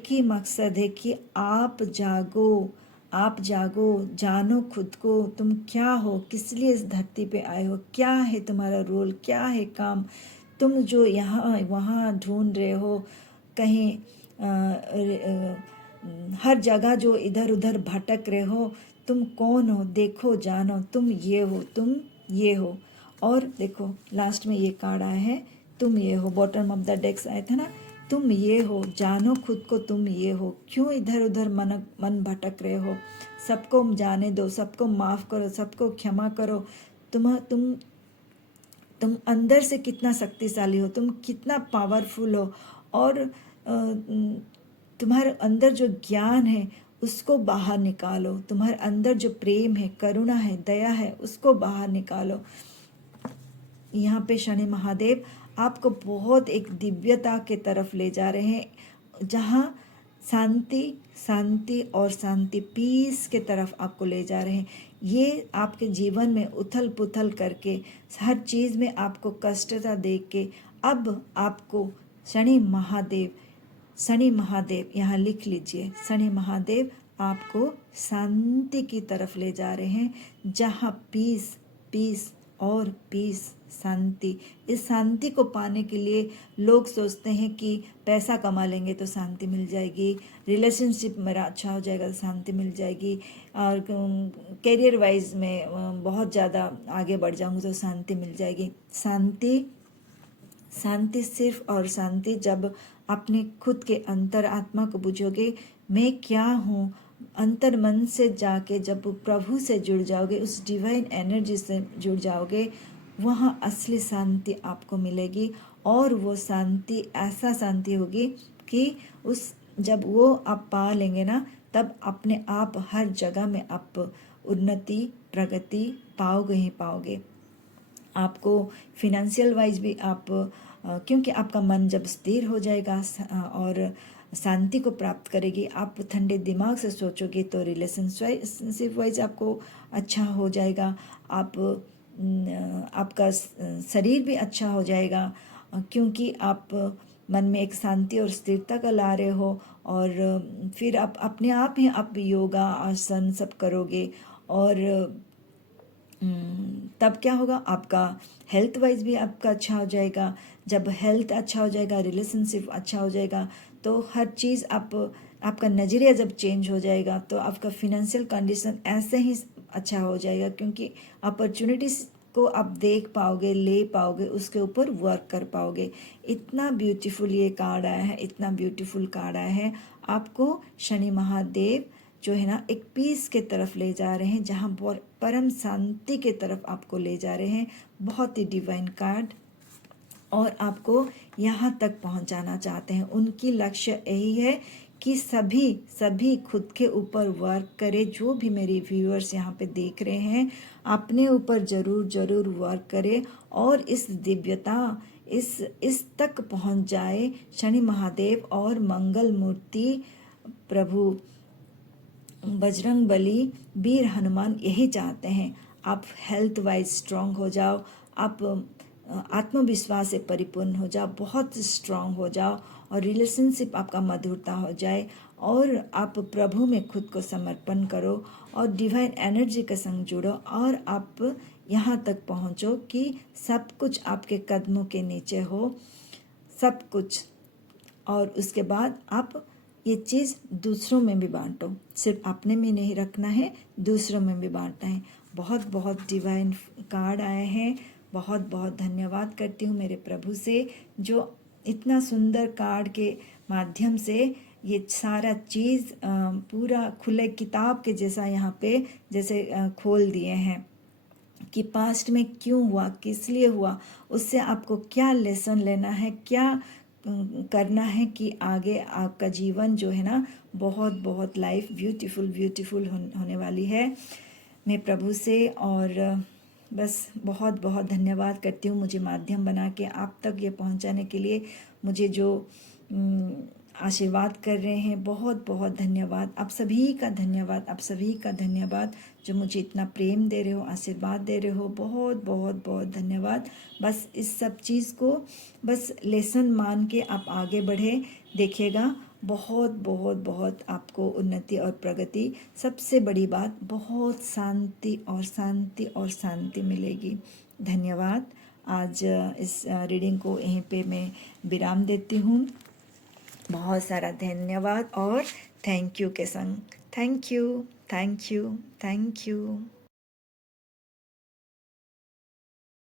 ही मकसद है कि आप जागो, आप जागो, जानो खुद को, तुम क्या हो, किस लिए इस धरती पे आए हो, क्या है तुम्हारा रोल, क्या है काम, तुम जो यहाँ वहाँ ढूंढ रहे हो, कहीं हर जगह जो इधर उधर भटक रहे हो, तुम कौन हो, देखो जानो, तुम ये हो, तुम ये हो। और देखो लास्ट में ये कार्ड आया है, तुम ये हो, बॉटम ऑफ द डेक्स आया था ना, तुम ये हो, जानो खुद को, तुम ये हो, क्यों इधर उधर मन भटक रहे हो, सबको जाने दो, सबको माफ़ करो, सबको क्षमा करो। तुम अंदर से कितना शक्तिशाली हो, तुम कितना पावरफुल हो, और तुम्हारे अंदर जो ज्ञान है उसको बाहर निकालो, तुम्हारे अंदर जो प्रेम है, करुणा है, दया है, उसको बाहर निकालो। यहाँ पे शनि महादेव आपको बहुत एक दिव्यता के तरफ ले जा रहे हैं, जहाँ शांति शांति और शांति, पीस के तरफ आपको ले जा रहे हैं। ये आपके जीवन में उथल पुथल करके, हर चीज़ में आपको कष्टता देख के, अब आपको शनि महादेव यहाँ लिख लीजिए, शनि महादेव आपको शांति की तरफ ले जा रहे हैं, जहाँ पीस पीस और पीस, शांति। इस शांति को पाने के लिए लोग सोचते हैं कि पैसा कमा लेंगे तो शांति मिल जाएगी, रिलेशनशिप मेरा अच्छा हो जाएगा तो शांति मिल जाएगी, और करियर वाइज में बहुत ज़्यादा आगे बढ़ जाऊंगी तो शांति मिल जाएगी। शांति शांति सिर्फ और शांति जब अपने खुद के अंतर आत्मा को बुझोगे, मैं क्या हूँ, अंतर मन से जाके जब प्रभु से जुड़ जाओगे, उस डिवाइन एनर्जी से जुड़ जाओगे, वहाँ असली शांति आपको मिलेगी। और वो शांति ऐसा शांति होगी कि उस जब वो आप पा लेंगे ना, तब अपने आप हर जगह में आप उन्नति प्रगति पाओगे ही पाओगे। आपको फिनेंशियल वाइज भी आप क्योंकि आपका मन जब स्थिर हो जाएगा और शांति को प्राप्त करेगी, आप ठंडे दिमाग से सोचोगे तो रिलेशनशिप वाइज आपको अच्छा हो जाएगा, आपका शरीर भी अच्छा हो जाएगा, क्योंकि आप मन में एक शांति और स्थिरता का ला रहे हो। और फिर आप अपने आप ही आप योगा आसन सब करोगे, और तब क्या होगा, आपका हेल्थ वाइज भी आपका अच्छा हो जाएगा। जब हेल्थ अच्छा हो जाएगा, रिलेशनशिप अच्छा हो जाएगा, तो हर चीज़ आपका नज़रिया जब चेंज हो जाएगा, तो आपका फिनेंशियल कंडीशन ऐसे ही अच्छा हो जाएगा, क्योंकि अपॉर्चुनिटीज़ को आप देख पाओगे, ले पाओगे, उसके ऊपर वर्क कर पाओगे। इतना ब्यूटीफुल ये कार्ड आया है, इतना ब्यूटीफुल कार्ड आया है। आपको शनि महादेव जो है ना, एक पीस के तरफ ले जा रहे हैं, जहाँ परम शांति के तरफ आपको ले जा रहे हैं। बहुत ही डिवाइन कार्ड, और आपको यहाँ तक पहुँचाना चाहते हैं। उनकी लक्ष्य यही है कि सभी खुद के ऊपर वर्क करें। जो भी मेरे व्यूअर्स यहाँ पे देख रहे हैं, अपने ऊपर ज़रूर वर्क करें, और इस दिव्यता इस तक पहुँच जाए। शनि महादेव और मंगल मूर्ति प्रभु बजरंग बली, वीर हनुमान यही चाहते हैं। आप हेल्थ वाइज स्ट्रांग हो जाओ, आप आत्मविश्वास से परिपूर्ण हो जाओ, बहुत स्ट्रांग हो जाओ, और रिलेशनशिप आपका मधुरता हो जाए, और आप प्रभु में खुद को समर्पण करो, और डिवाइन एनर्जी के संग जुड़ो, और आप यहाँ तक पहुँचो कि सब कुछ आपके कदमों के नीचे हो, सब कुछ। और उसके बाद आप ये चीज़ दूसरों में भी बांटो, सिर्फ अपने में नहीं रखना है, दूसरों में भी बांटना है। बहुत बहुत डिवाइन कार्ड आए हैं। बहुत बहुत धन्यवाद करती हूँ मेरे प्रभु से, जो इतना सुंदर कार्ड के माध्यम से ये सारा चीज़ पूरा खुले किताब के जैसा यहाँ पे जैसे खोल दिए हैं कि पास्ट में क्यों हुआ, किस लिए हुआ, उससे आपको क्या लेसन लेना है, क्या करना है कि आगे आपका जीवन जो है ना, बहुत बहुत लाइफ ब्यूटीफुल होने वाली है। मैं प्रभु से और बस बहुत बहुत धन्यवाद करती हूँ, मुझे माध्यम बना के आप तक ये पहुँचाने के लिए, मुझे जो आशीर्वाद कर रहे हैं, बहुत बहुत धन्यवाद। आप सभी का धन्यवाद, आप सभी का धन्यवाद जो मुझे इतना प्रेम दे रहे हो, आशीर्वाद दे रहे हो। बहुत बहुत बहुत धन्यवाद। बस इस सब चीज़ को बस लेसन मान के आप आगे बढ़े, देखिएगा बहुत बहुत बहुत आपको उन्नति और प्रगति। सबसे बड़ी बात, बहुत शांति और शांति और शांति मिलेगी। धन्यवाद। आज इस रीडिंग को यहीं पे मैं विराम देती हूँ। बहुत सारा धन्यवाद और थैंक यू के संग। Thank you.